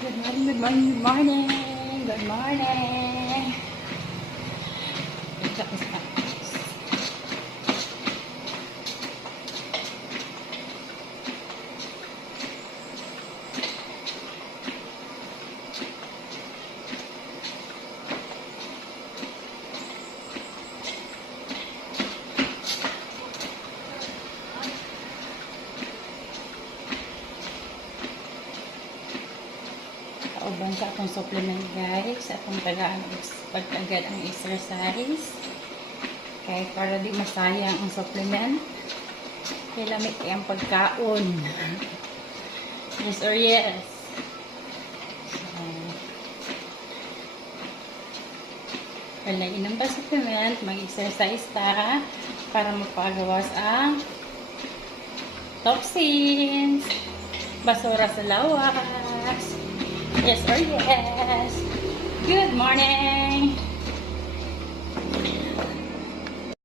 Good morning, good morning, good morning. Good morning. Wake up, Miss Agnes. Kauban sa akong supplement guys. Atong tagaan pagtagad ang exercise. Kaya para di masayang ang supplement. Kailamit ang pagkaon. Yes or yes. So, wala inom ba supplement, mag-exercise ta para mapagawas ang toxins, basura sa lawas. Yes or yes. Good morning.